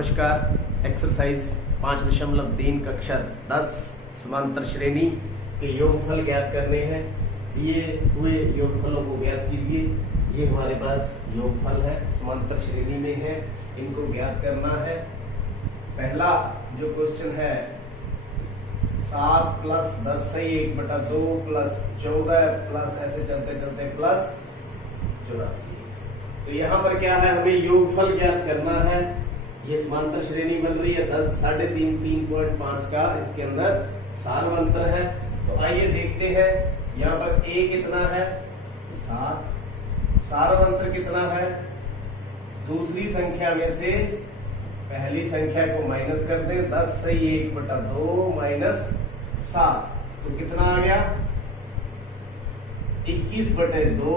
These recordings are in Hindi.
नमस्कार। एक्सरसाइज 5.3 कक्षा 10 समांतर श्रेणी के योगफल ज्ञात करने हैं। दिए हुए योगफलों को ज्ञात कीजिए। ये हमारे पास योगफल है, समांतर श्रेणी में है, इनको ज्ञात करना है। पहला जो क्वेश्चन है 7 + 10 से 1/2 + 14 प्लस ऐसे चलते चलते प्लस 84। तो यहाँ पर क्या है, हमें योगफल ज्ञात करना है। ये समांतर श्रेणी बन रही है 10, 3.5, 3.5 का, इसके अंदर सार्वंतर है। तो आइए देखते हैं, यहाँ पर a कितना है 7, सार्वंतर कितना है, दूसरी संख्या में से पहली संख्या को माइनस कर दें। 10 से 1/2 माइनस 7, तो कितना आ गया 21/2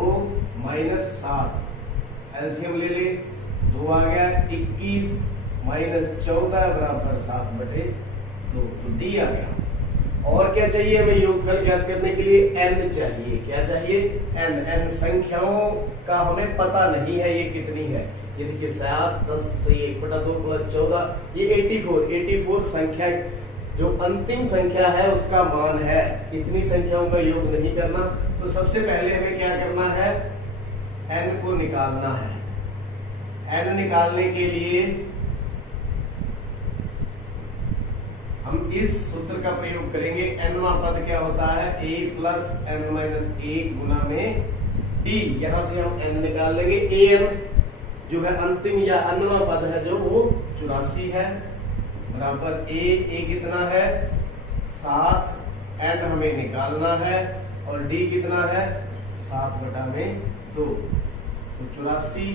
माइनस 7। एलसीएम ले ले, 2 आ गया 21 माइनस 14 बराबर 7/2, तो डी आ गया। और क्या चाहिए हमें योगफल ज्ञात करने के लिए? n चाहिए। क्या चाहिए? n संख्याओं का हमें पता नहीं है ये कितनी है। ये देखिए 7, 10 से 1/2 प्लस 14, ये 84 संख्या जो अंतिम संख्या है उसका मान है। इतनी संख्याओं का योग नहीं करना। तो सबसे पहले हमें क्या करना है, n को निकालना है। n निकालने के लिए हम इस सूत्र का प्रयोग करेंगे। nवां पद क्या होता है, a + n-1 गुना में d। यहां से हम n निकाल लेंगे। an जो है अंतिम या nवां पद है जो वो 84 है, बराबर a कितना है 7, n हमें निकालना है और d कितना है 7/2। तो 84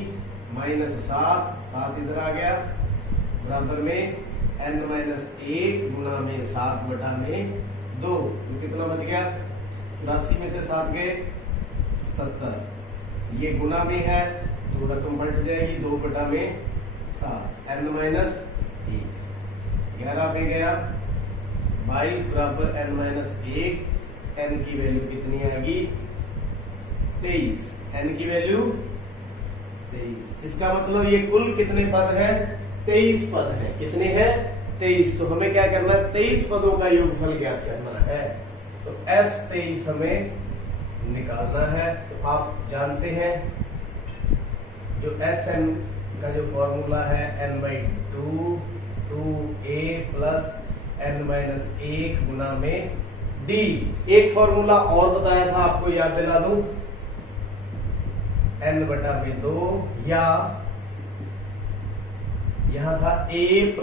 माइनस 7 इधर आ गया, बराबर में n-1 गुना में 7/2। तो कितना बच गया, 84 में से 7 गए 77। ये गुना में है तो रकम पलट जाएगी 2/7, n-1 11 पे गया 22 बराबर n-1। n की वैल्यू कितनी आएगी 23। n की वैल्यू 23। इसका मतलब ये कुल कितने पद है, 23 पद है। कितने हैं 23। तो हमें क्या करना है, 23 पदों का योगफल ज्ञात करना है। तो S23 हमें निकालना है। तो आप जानते हैं जो Sn का जो फॉर्मूला है n/2 2a + n-1 गुना में d। एक फॉर्मूला और बताया था, आपको याद दिला दूं, n/2 या यहां था a +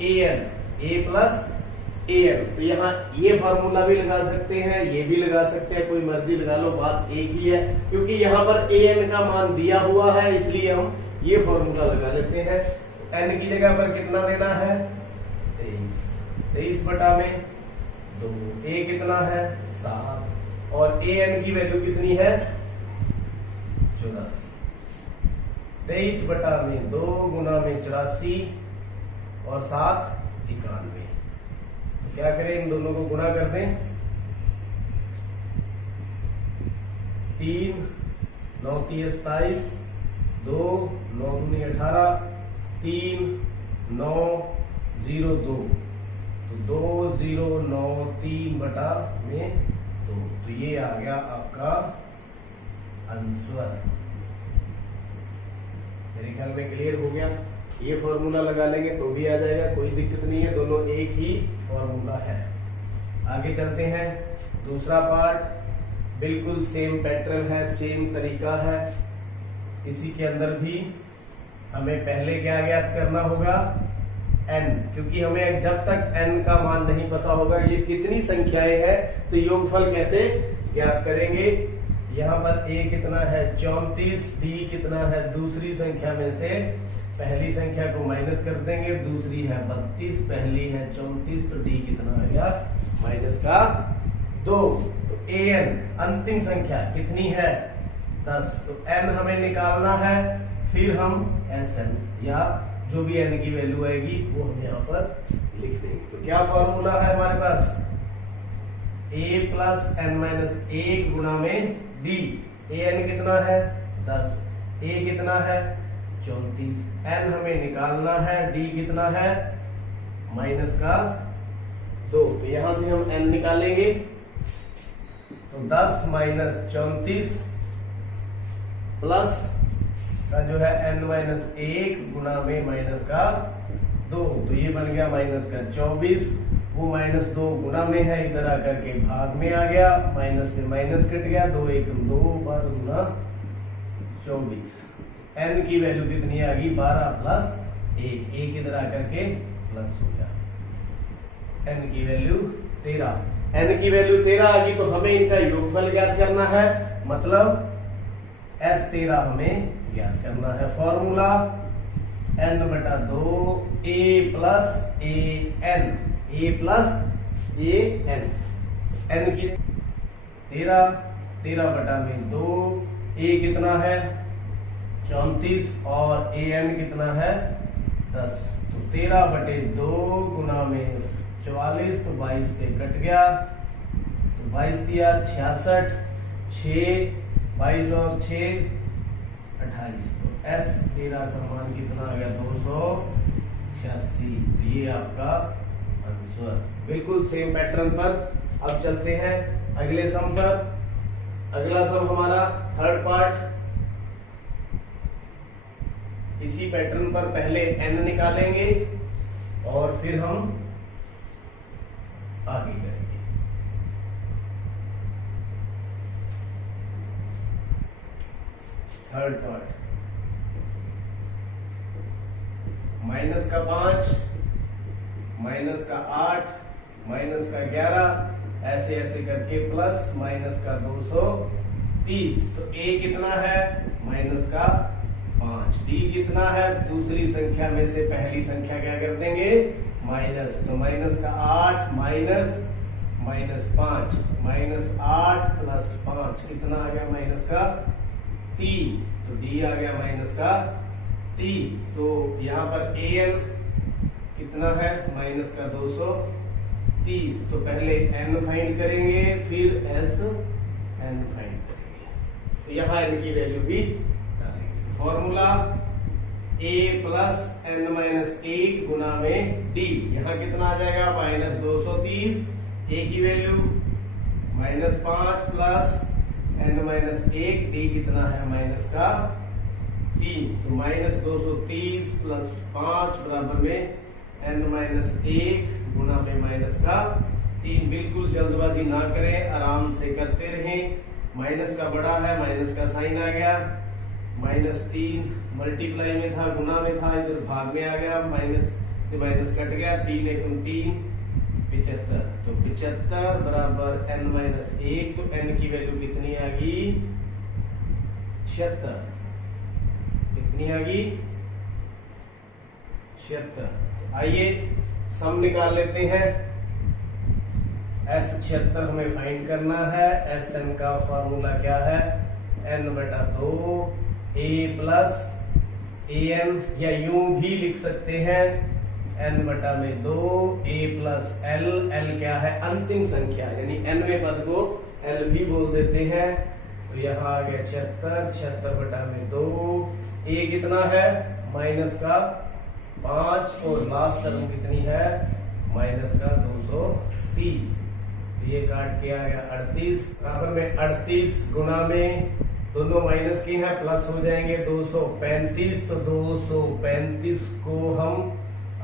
an। तो यहां ये फॉर्मूला भी लगा सकते हैं, ये भी लगा सकते हैं, कोई मर्जी लगा लो, बात एक ही है। क्योंकि यहां पर an का मान दिया हुआ है इसलिए हम ये फॉर्मूला लगा लेते हैं। n की जगह पर कितना देना है 23/2। a कितना है 7 और an की वैल्यू कितनी है 84। 23/2 गुना में 84 और 7 91। तो क्या करें, इन दोनों को गुणा कर दें। 3 9 3 27, 2 9 दूनी 18, 3 9 0 2, तो 2093/2। तो ये आ गया आपका आंसर। मेरे ख्याल में क्लियर हो गया। ये फॉर्मूला लगा लेंगे तो भी आ जाएगा, कोई दिक्कत नहीं है, दोनों एक ही फॉर्मूला है। आगे चलते हैं। दूसरा पार्ट बिल्कुल सेम पैटर्न है, सेम तरीका है। इसी के अंदर भी हमें पहले क्या ज्ञात करना होगा n, क्योंकि हमें जब तक n का मान नहीं पता होगा ये कितनी संख्याएं हैं तो योगफल कैसे ज्ञात करेंगे। यहाँ पर a कितना है 34, d कितना है दूसरी संख्या में से पहली संख्या को माइनस कर देंगे, दूसरी है 32, पहली है 34, तो d कितना आ गया -2। तो an अंतिम संख्या कितनी है 10। तो n हमें निकालना है, फिर हम Sn या जो भी n की वैल्यू आएगी वो हम यहाँ पर लिख देंगे। तो क्या फॉर्मूला है हमारे पास, a + n-1 गुना में d। an कितना है 10, a कितना है 34। n हमें निकालना है, d कितना है माइनस का 2, तो यहां से हम n निकालेंगे तो 10 माइनस 34 प्लस का जो है n माइनस 1 गुना में माइनस का 2, तो ये बन गया माइनस का 24। वो माइनस 2 गुना में है, इधर आकर के भाग में आ गया, माइनस से माइनस कट गया, 2 एकम 2 12 गुना 24। n की वैल्यू कितनी आ गई 12 प्लस 1, 1 इधर आकर के प्लस हो गया, n की वैल्यू 13। n की वैल्यू 13 आ गई तो हमें इनका योगफल ज्ञात करना है, मतलब S13 हमें ज्ञात करना है। फॉर्मूला n बटा 2 a plus a n, a plus a n, n की 13 बटा में 2, a कितना है 34 और a n कितना है 10, तो 13 बटे 2 गुना में 44, तो 22 पे कट गया, तो 22 दिया 66, 6 22 और 6 28, तो S13 का मान कितना आ गया 286। तो ये आपका आंसर। बिल्कुल सेम पैटर्न पर अब चलते हैं अगले सम पर। अगला सम हमारा थर्ड पार्ट। इसी पैटर्न पर पहले n निकालेंगे और फिर हम आगे करेंगे। थर्ड पार्ट, माइनस का 5, माइनस का 8, माइनस का 11, ऐसे ऐसे करके प्लस माइनस का 230। तो a कितना है माइनस का 5, d कितना है दूसरी संख्या में से पहली संख्या क्या कर देंगे माइनस, तो माइनस का 8 माइनस माइनस 5, माइनस 8 प्लस 5 कितना आ गया माइनस का 3, तो d आ गया माइनस का 3। तो यहाँ पर an कितना है माइनस का 230, तो पहले n फाइंड करेंगे फिर s n फाइंड करेंगे, तो यहाँ n की वैल्यू भी डालेंगे। Formula a plus n minus 1 गुना में d, यहाँ कितना आ जाएगा माइनस 230, a की value minus 5 plus n minus 1, d कितना है माइनस का 3, तो माइनस 230 प्लस 5 बराबर में n माइनस 1 गुना में माइनस का 3। बिल्कुल जल्दबाजी ना करें, आराम से करते रहें। माइनस का बड़ा है, माइनस का साइन आ गया, माइनस 3 मल्टीप्लाई में था गुना में था, इधर भाग में आ गया, माइनस से माइनस कट गया, 3 एकम 3 75, तो 75 बराबर n माइनस 1, तो n की वैल्यू कितनी आ गई 76, कितनी आ गई 76। आइए सम निकाल लेते हैं। S76 हमें फाइंड करना है। Sn का फॉर्मूला क्या है n बटा 2 a प्लस an, या यूं भी लिख सकते हैं n बटा में 2 a प्लस l, l क्या है अंतिम संख्या, यानी nवें पद को l भी बोल देते हैं। तो यहाँ आ गया 76, 76 बटा में 2, a कितना है माइनस का 5 और लास्ट टर्म कितनी है माइनस का 230, तो ये काट के आ गया 38, बराबर में 38 गुना में दोनों माइनस के हैं प्लस हो जाएंगे 235, तो 235 को हम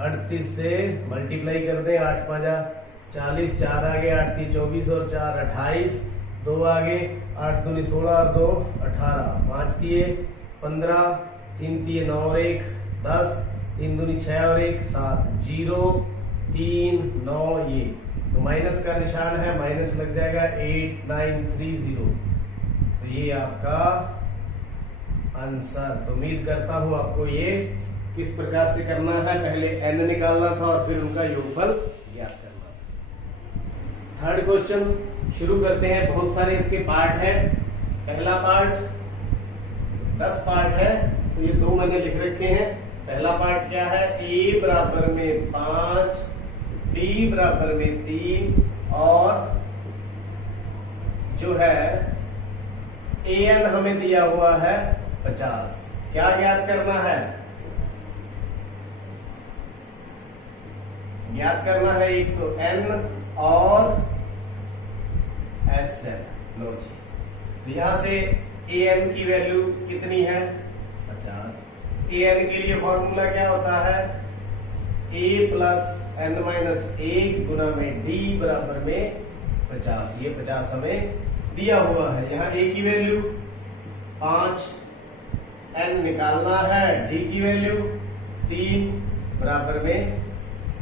38 से मल्टीप्लाई कर दें, 8 5 40, 4 आगे 8 3 24 और 4 28, 2 आगे 8 दूनी 16 और 2 18, 5 दिए 15, 3 दिए 9 और 1 10, 3 दूनी 6 और 1 7, 0 3 9, ये तो माइनस का निशान है, माइनस लग जाएगा 8930, तो ये आपका आंसर। तो उम्मीद करता हूं आपको ये किस प्रकार से करना है, पहले n निकालना था और फिर उनका योगफल ज्ञात करना था। थर्ड क्वेश्चन शुरू करते हैं। बहुत सारे इसके पार्ट है। पहला पार्ट 10 पार्ट है, तो ये 2 मैंने लिख रखे हैं। पहला पार्ट क्या है, a बराबर में 5, b बराबर में 3 और जो है an हमें दिया हुआ है 50। क्या ज्ञात करना है, ज्ञात करना है एक तो n और Sn। लो जी, तो यहां से an की वैल्यू कितनी है 50। an के लिए फॉर्मूला क्या होता है a प्लस n माइनस 1 गुना में d बराबर में 50। ये 50 हमें दिया हुआ है। यहाँ a की वैल्यू 5, n निकालना है, d की वैल्यू 3 बराबर में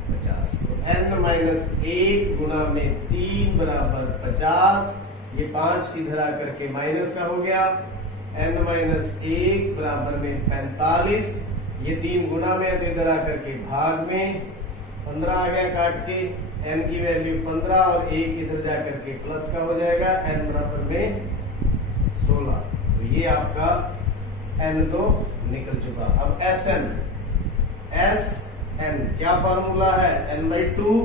50। तो n माइनस 1 गुना में 3 बराबर 50। ये 5 इधर आकर के माइनस का हो गया, n माइनस 1 बराबर में 45। ये 3 गुना में तो इधर आकर के भाग में 15 आ गया काट के, n की वैल्यू 15 और 1 इधर जाकर के प्लस का हो जाएगा, n बराबर में 16। तो ये आपका n तो निकल चुका। अब Sn, Sn क्या फॉर्मूला है n/2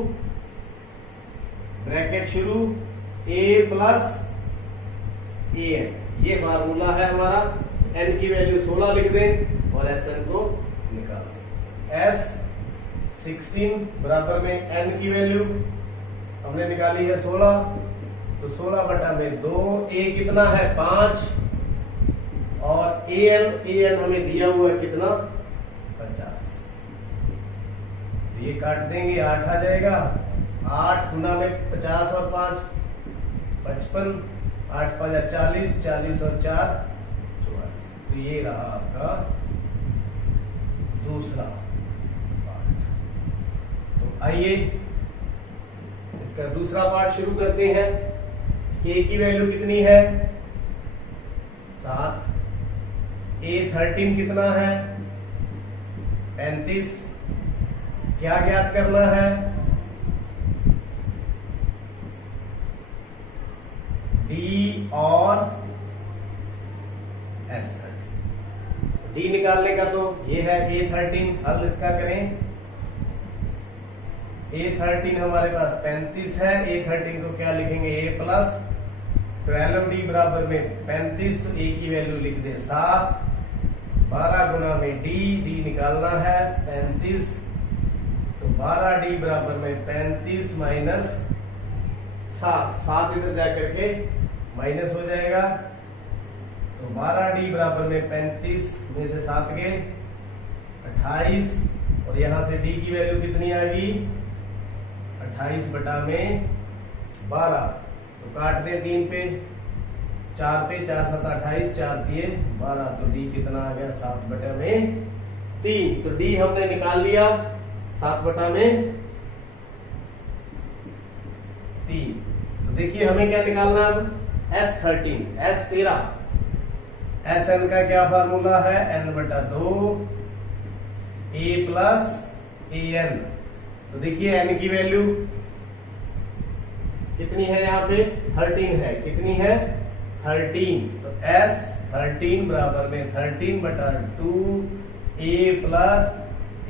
ब्रैकेट शुरू a प्लस an, ये फार्मूला है हमारा। n की वैल्यू 16 लिख दें और Sn को निकाल दें। S16 बराबर में n की वैल्यू हमने निकाली है 16, तो 16 बटा में 2, a कितना है 5 और an हमें दिया हुआ है कितना 50। ये काट देंगे 8 आ जाएगा, 8 गुना में 50 और 5 55, 8 5 40, 40 और 4 44। तो ये रहा आपका दूसरा पार्ट। तो आइए इसका दूसरा पार्ट शुरू करते हैं। a की वैल्यू कितनी है 7, a13 कितना है 35। क्या ज्ञात करना है d और S13। d निकालने का तो ये है a13, हल इसका करें। a13 हमारे पास 35 है, a13 को क्या लिखेंगे a प्लस 12d बराबर में 35, तो a की वैल्यू लिख दे 7। 12 गुना में d निकालना है 35, तो 12d बराबर में 35 माइनस 7 इधर जाकर के माइनस हो जाएगा, तो 12d बराबर में 35 में से 7 गए 28, और यहां से d की वैल्यू कितनी आ गई 28 बटा में 12। तो काट दे 3 पे 4 पे, 4 7 28, 4 दिए 12, तो d कितना आ गया 7 बटा में 3। तो d हमने निकाल लिया 7 बटा में 3। तो देखिए हमें क्या निकालना है S13, S13। Sn का क्या फार्मूला है n बटा 2 a प्लस an। तो देखिए n की वैल्यू कितनी है यहाँ पे 13 है, कितनी है 13। तो S13 बराबर में 13 बटा 2 a प्लस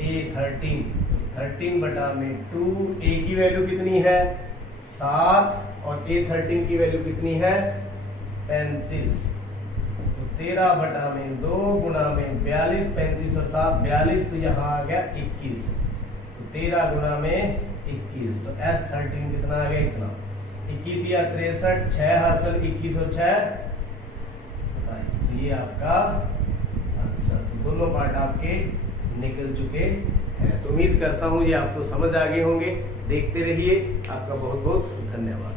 a13। 13 बटा में 2, a की वैल्यू कितनी है 7 और a13 की वैल्यू कितनी है 35। तो 13 बटा में 2 गुना में 42, 35 और 7 42, तो यहाँ आ गया 21। तो 13 गुना में 21, तो S13 कितना आ गया इतना 21 दिया 63, 6 हासिल 21 और 6 27। तो ये आपका आंसर। तो दोनों पार्ट आपके निकल चुके हैं। तो उम्मीद करता हूं ये आपको समझ आ गए होंगे। देखते रहिए। आपका बहुत बहुत धन्यवाद।